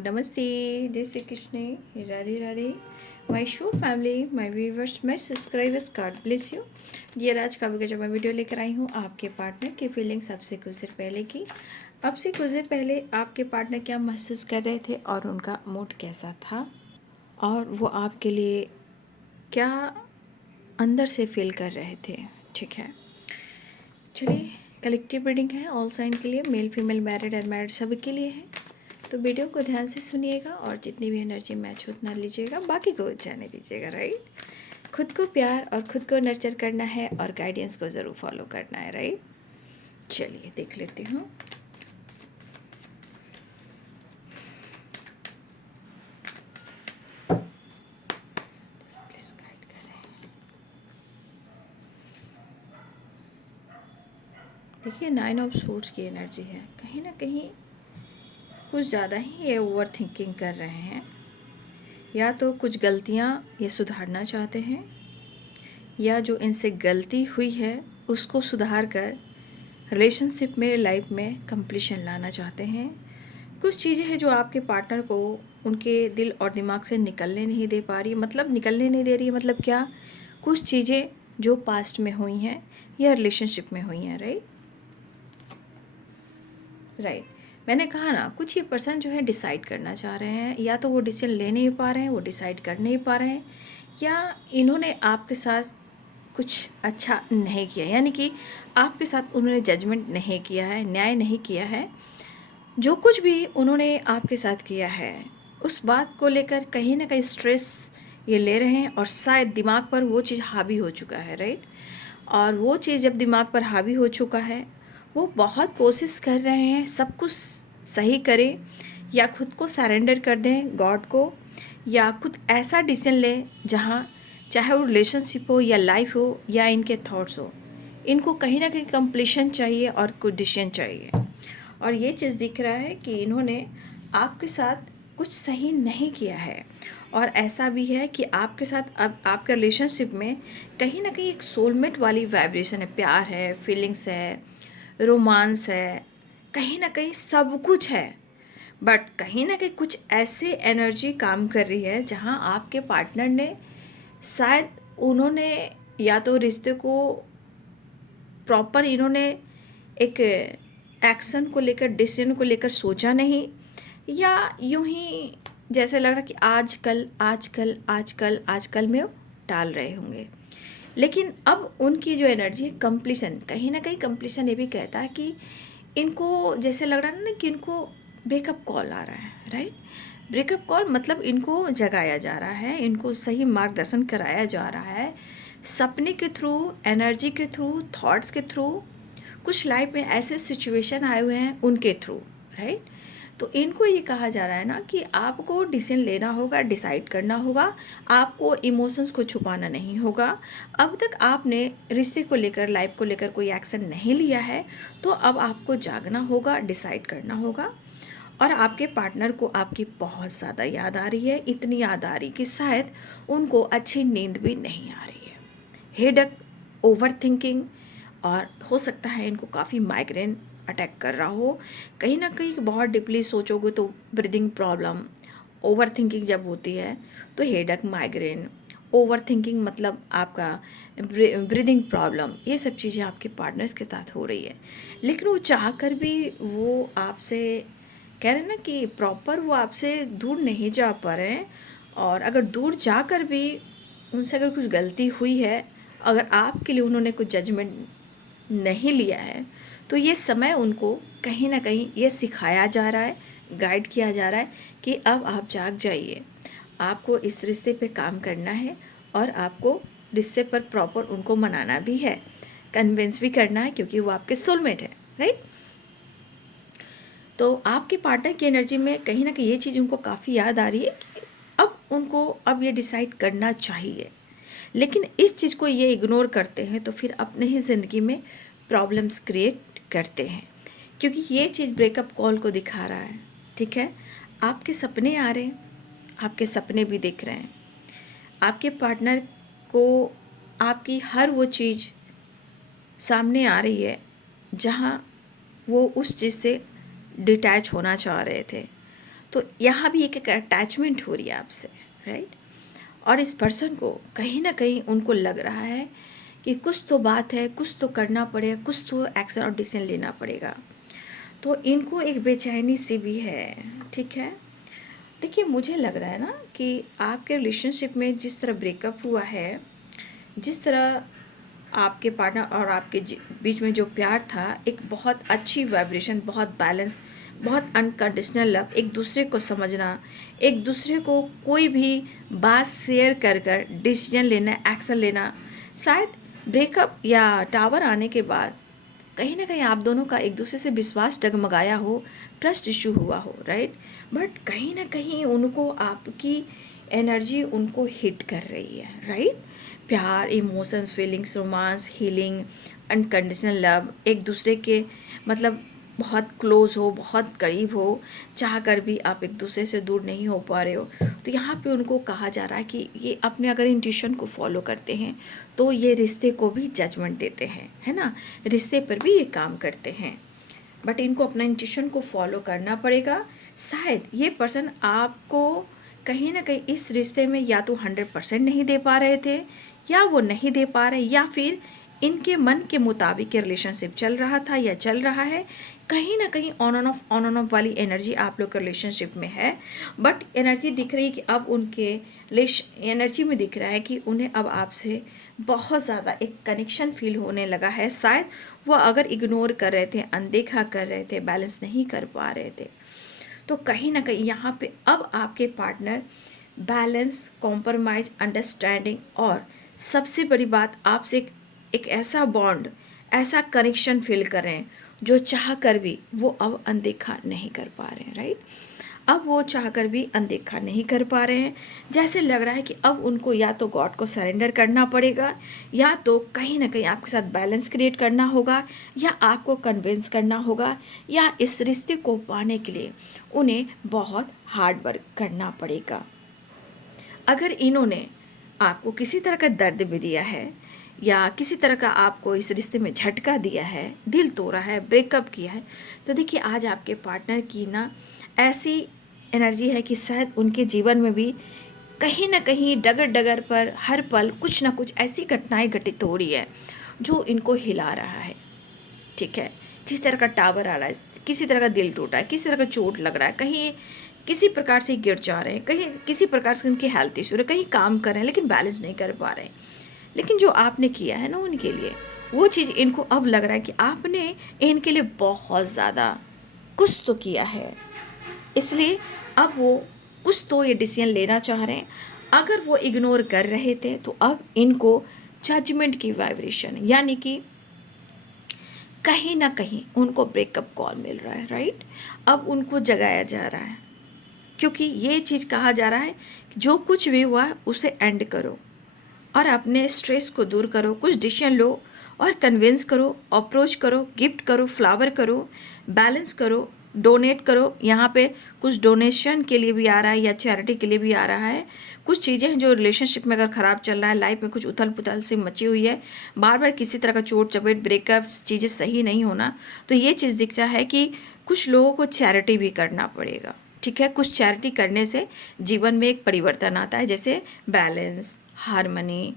नमस्ते, जय Shri Krishna, Radhe Radhe. My show family, my viewers, my subscribers, God bless you. Dear, आज का जब मैं वीडियो लेकर आई हूँ आपके पार्टनर की फीलिंग्स आपसे कुछ देर पहले की। अब से कुछ देर पहले आपके पार्टनर क्या महसूस कर रहे थे और उनका मूड कैसा था और वो आपके लिए क्या अंदर से फील कर रहे थे। ठीक है, चलिए, कलेक्टिव रीडिंग है ऑल साइन के लिए, मेल फीमेल मैरिड अनमैरिड सभी के लिए है। तो वीडियो को ध्यान से सुनिएगा और जितनी भी एनर्जी मैच उतना लीजिएगा, बाकी को जाने दीजिएगा। राइट, खुद को प्यार और खुद को नर्चर करना है और गाइडेंस को ज़रूर फॉलो करना है। राइट, चलिए देख लेती हूँ। प्लीज गाइड करें। देखिए, 9 ऑफ सूट्स की एनर्जी है। कहीं ना कहीं कुछ ज़्यादा ही ये ओवर थिंकिंग कर रहे हैं, या तो कुछ गलतियाँ ये सुधारना चाहते हैं, या जो इनसे गलती हुई है उसको सुधार कर रिलेशनशिप में, लाइफ में कंप्लीशन लाना चाहते हैं। कुछ चीज़ें हैं जो आपके पार्टनर को उनके दिल और दिमाग से निकलने नहीं दे पा रही। मतलब निकलने नहीं दे रही है, मतलब क्या, कुछ चीज़ें जो पास्ट में हुई हैं या रिलेशनशिप में हुई हैं। राइट, मैंने कहा ना, कुछ ये पर्सन जो है डिसाइड करना चाह रहे हैं, या तो वो डिसीजन ले नहीं पा रहे हैं, वो डिसाइड कर नहीं पा रहे हैं, या इन्होंने आपके साथ कुछ अच्छा नहीं किया, यानी कि आपके साथ उन्होंने जजमेंट नहीं किया है, न्याय नहीं किया है। जो कुछ भी उन्होंने आपके साथ किया है उस बात को लेकर कहीं ना कहीं स्ट्रेस ये ले रहे हैं, और शायद दिमाग पर वो चीज़ हावी हो चुका है। राइट, और वो चीज़ जब दिमाग पर हावी हो चुका है, वो बहुत कोशिश कर रहे हैं सब कुछ सही करें, या खुद को सरेंडर कर दें गॉड को, या खुद ऐसा डिसीजन लें जहाँ, चाहे वो रिलेशनशिप हो या लाइफ हो या इनके थॉट्स हो, इनको कहीं ना कहीं कंप्लीशन चाहिए और कुछ डिसीजन चाहिए। और ये चीज़ दिख रहा है कि इन्होंने आपके साथ कुछ सही नहीं किया है, और ऐसा भी है कि आपके साथ अब आपके रिलेशनशिप में कहीं ना कहीं एक सोलमेट वाली वाइब्रेशन है, प्यार है, फीलिंग्स है, रोमांस है, कहीं ना कहीं सब कुछ है। बट कहीं ना कहीं कुछ ऐसे एनर्जी काम कर रही है जहाँ आपके पार्टनर ने शायद, उन्होंने या तो रिश्ते को प्रॉपर, इन्होंने एक एक्शन को लेकर, डिसीजन को लेकर सोचा नहीं, या यूं ही जैसे लग रहा कि आजकल आजकल आजकल आजकल में टाल रहे होंगे। लेकिन अब उनकी जो एनर्जी है कंप्लीशन, कहीं ना कहीं कंप्लीशन ये भी कहता है कि इनको जैसे लग रहा है ना कि इनको ब्रेकअप कॉल आ रहा है। राइट, ब्रेकअप कॉल मतलब इनको जगाया जा रहा है, इनको सही मार्गदर्शन कराया जा रहा है, सपने के थ्रू, एनर्जी के थ्रू, थॉट्स के थ्रू, कुछ लाइफ में ऐसे सिचुएशन आए हुए हैं उनके थ्रू। राइट, तो इनको ये कहा जा रहा है ना कि आपको डिसीजन लेना होगा, डिसाइड करना होगा, आपको इमोशंस को छुपाना नहीं होगा। अब तक आपने रिश्ते को लेकर, लाइफ को लेकर कोई एक्शन नहीं लिया है, तो अब आपको जागना होगा, डिसाइड करना होगा। और आपके पार्टनर को आपकी बहुत ज़्यादा याद आ रही है, इतनी याद आ रही कि शायद उनको अच्छी नींद भी नहीं आ रही है। हेडेक, ओवर थिंकिंग, और हो सकता है इनको काफ़ी माइग्रेन अटैक कर रहा हो। कहीं ना कहीं बहुत डीपली सोचोगे तो ब्रीदिंग प्रॉब्लम, ओवर थिंकिंग जब होती है तो हेडेक, माइग्रेन, ओवर थिंकिंग मतलब आपका ब्रीदिंग प्रॉब्लम, ये सब चीज़ें आपके पार्टनर्स के साथ हो रही है। लेकिन वो चाह कर भी वो आपसे कह रहे हैं ना कि प्रॉपर वो आपसे दूर नहीं जा पा रहे हैं। और अगर दूर जाकर भी उनसे अगर कुछ गलती हुई है, अगर आपके लिए उन्होंने कुछ जजमेंट नहीं लिया है, तो ये समय उनको कहीं ना कहीं ये सिखाया जा रहा है, गाइड किया जा रहा है कि अब आप जाग जाइए, आपको इस रिश्ते पे काम करना है, और आपको रिश्ते पर प्रॉपर उनको मनाना भी है, कन्विंस भी करना है, क्योंकि वो आपके सोलमेट है। राइट, तो आपके पार्टनर की एनर्जी में कहीं ना कहीं ये चीज़ उनको काफ़ी याद आ रही है कि अब उनको अब ये डिसाइड करना चाहिए। लेकिन इस चीज़ को ये इग्नोर करते हैं तो फिर अपने ही ज़िंदगी में प्रॉब्लम्स क्रिएट करते हैं, क्योंकि ये चीज़ ब्रेकअप कॉल को दिखा रहा है। ठीक है, आपके सपने आ रहे हैं, आपके सपने भी दिख रहे हैं, आपके पार्टनर को आपकी हर वो चीज़ सामने आ रही है जहाँ वो उस चीज़ से डिटैच होना चाह रहे थे। तो यहाँ भी एक अटैचमेंट हो रही है आपसे, राइट। और इस पर्सन को कहीं ना कहीं उनको लग रहा है कि कुछ तो बात है, कुछ तो करना पड़ेगा, कुछ तो एक्शन और डिसीजन लेना पड़ेगा। तो इनको एक बेचैनी सी भी है, ठीक है। देखिए, मुझे लग रहा है ना कि आपके रिलेशनशिप में जिस तरह ब्रेकअप हुआ है, जिस तरह आपके पार्टनर और आपके बीच में जो प्यार था, एक बहुत अच्छी वाइब्रेशन, बहुत बैलेंस, बहुत अनकंडीशनल लव, एक दूसरे को समझना, एक दूसरे को कोई भी बात शेयर कर कर डिसीजन लेना, एक्शन लेना, शायद ब्रेकअप या टावर आने के बाद कहीं ना कहीं आप दोनों का एक दूसरे से विश्वास डगमगाया हो, ट्रस्ट इशू हुआ हो, राइट। बट कहीं ना कहीं उनको आपकी एनर्जी उनको हिट कर रही है, राइट। प्यार, emotions, feelings, romance, healing, unconditional love, एक दूसरे के मतलब बहुत क्लोज हो, बहुत करीब हो, चाह कर भी आप एक दूसरे से दूर नहीं हो पा रहे हो। तो यहाँ पे उनको कहा जा रहा है कि ये अपने अगर इंट्यूशन को फॉलो करते हैं तो ये रिश्ते को भी जजमेंट देते हैं, है ना, रिश्ते पर भी ये काम करते हैं। बट इनको अपना इंट्यूशन को फॉलो करना पड़ेगा। शायद ये पर्सन आपको कहीं ना कहीं इस रिश्ते में या तो 100% नहीं दे पा रहे थे, या वो नहीं दे पा रहे, या फिर इनके मन के मुताबिक ये रिलेशनशिप चल रहा था या चल रहा है। कहीं ना कहीं ऑन ऑन ऑफ वाली एनर्जी आप लोग के रिलेशनशिप में है। बट एनर्जी दिख रही है कि अब उनके एनर्जी में दिख रहा है कि उन्हें अब आपसे बहुत ज़्यादा एक कनेक्शन फील होने लगा है। शायद वो अगर इग्नोर कर रहे थे, अनदेखा कर रहे थे, बैलेंस नहीं कर पा रहे थे, तो कहीं ना कहीं यहाँ पे अब आपके पार्टनर बैलेंस, कॉम्प्रोमाइज़, अंडरस्टैंडिंग और सबसे बड़ी बात आपसे एक ऐसा बॉन्ड, ऐसा कनेक्शन फील कर रहे हैं जो चाह कर भी वो अब अनदेखा नहीं कर पा रहे हैं, राइट। अब वो चाह कर भी अनदेखा नहीं कर पा रहे हैं। जैसे लग रहा है कि अब उनको या तो गॉड को सरेंडर करना पड़ेगा, या तो कहीं ना कहीं आपके साथ बैलेंस क्रिएट करना होगा, या आपको कन्विंस करना होगा, या इस रिश्ते को पाने के लिए उन्हें बहुत हार्ड वर्क करना पड़ेगा। अगर इन्होंने आपको किसी तरह का दर्द भी दिया है, या किसी तरह का आपको इस रिश्ते में झटका दिया है, दिल तोड़ा है, ब्रेकअप किया है, तो देखिए आज आपके पार्टनर की ना ऐसी एनर्जी है कि शायद उनके जीवन में भी कहीं ना कहीं डगर डगर पर हर पल कुछ ना कुछ ऐसी घटनाएं घटित हो रही है जो इनको हिला रहा है, ठीक है। किसी तरह का टावर आ रहा है, किसी तरह का दिल टूटा है, किसी तरह का चोट लग रहा है, कहीं किसी प्रकार से गिर जा रहे हैं, कहीं किसी प्रकार से उनकी हेल्थ इशू है, कहीं काम कर रहे हैं लेकिन बैलेंस नहीं कर पा रहे हैं। लेकिन जो आपने किया है ना उनके लिए, वो चीज़ इनको अब लग रहा है कि आपने इनके लिए बहुत ज़्यादा कुछ तो किया है, इसलिए अब वो कुछ तो ये डिसीजन लेना चाह रहे हैं। अगर वो इग्नोर कर रहे थे तो अब इनको जजमेंट की वाइब्रेशन, यानी कि कहीं ना कहीं उनको ब्रेकअप कॉल मिल रहा है, राइट। अब उनको जगाया जा रहा है, क्योंकि ये चीज़ कहा जा रहा है कि जो कुछ भी हुआ उसे एंड करो और अपने स्ट्रेस को दूर करो, कुछ डिसीजन लो और कन्विंस करो, अप्रोच करो, गिफ्ट करो, फ्लावर करो, बैलेंस करो, डोनेट करो। यहाँ पे कुछ डोनेशन के लिए भी आ रहा है या चैरिटी के लिए भी आ रहा है। कुछ चीज़ें हैं जो रिलेशनशिप में अगर ख़राब चल रहा है, लाइफ में कुछ उथल पुथल सी मची हुई है, बार बार किसी तरह का चोट चपेट, ब्रेकअप्स, चीज़ें सही नहीं होना, तो ये चीज़ दिख रहा है कि कुछ लोगों को चैरिटी भी करना पड़ेगा, ठीक है। कुछ चैरिटी करने से जीवन में एक परिवर्तन आता है, जैसे balance, harmony,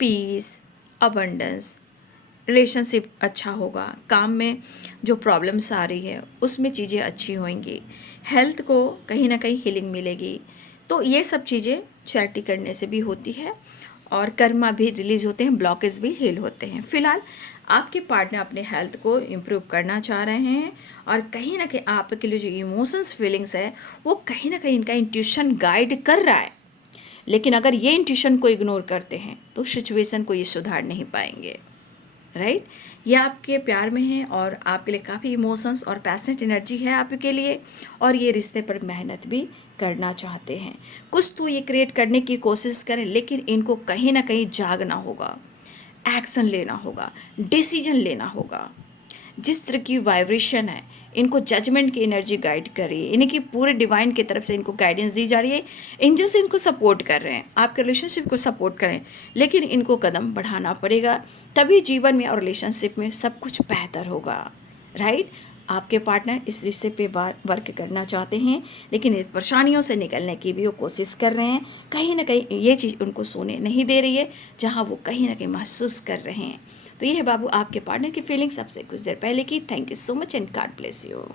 peace, abundance, relationship अच्छा होगा, काम में जो प्रॉब्लम्स आ रही है उसमें चीज़ें अच्छी होंगी, हेल्थ को कहीं ना कहीं हीलिंग मिलेगी। तो ये सब चीज़ें चैरिटी करने से भी होती है और कर्मा भी रिलीज़ होते हैं, ब्लॉकेज भी हील होते हैं। फिलहाल आपके पार्टनर अपने हेल्थ को इम्प्रूव करना चाह रहे हैं और कहीं ना कहीं आपके लिए जो इमोशंस, फीलिंग्स है वो कहीं ना कहीं इनका इंट्यूशन गाइड कर रहा है। लेकिन अगर ये इंट्यूशन को इग्नोर करते हैं तो सिचुएशन को ये सुधार नहीं पाएंगे, राइट। ये आपके प्यार में है और आपके लिए काफ़ी इमोशंस और पैशनेट एनर्जी है आपके लिए, और ये रिश्ते पर मेहनत भी करना चाहते हैं। कुछ तो ये क्रिएट करने की कोशिश करें, लेकिन इनको कहीं ना कहीं जागना होगा, एक्शन लेना होगा, डिसीजन लेना होगा। जिस तरह की वाइब्रेशन है, इनको जजमेंट की एनर्जी गाइड कर रही है, यानी कि पूरे डिवाइन की तरफ से इनको गाइडेंस दी जा रही है। एंजल्स इनको सपोर्ट कर रहे हैं, आपके रिलेशनशिप को सपोर्ट करें, लेकिन इनको कदम बढ़ाना पड़ेगा, तभी जीवन में और रिलेशनशिप में सब कुछ बेहतर होगा, राइट। आपके पार्टनर इस रिश्ते पे वर्क करना चाहते हैं, लेकिन इन परेशानियों से निकलने की भी वो कोशिश कर रहे हैं। कहीं ना कहीं ये चीज़ उनको सोने नहीं दे रही है, जहाँ वो कहीं ना कहीं महसूस कर रहे हैं। तो ये है बाबू आपके पार्टनर की फीलिंग्स आपसे कुछ देर पहले की। Thank you so much and God bless you.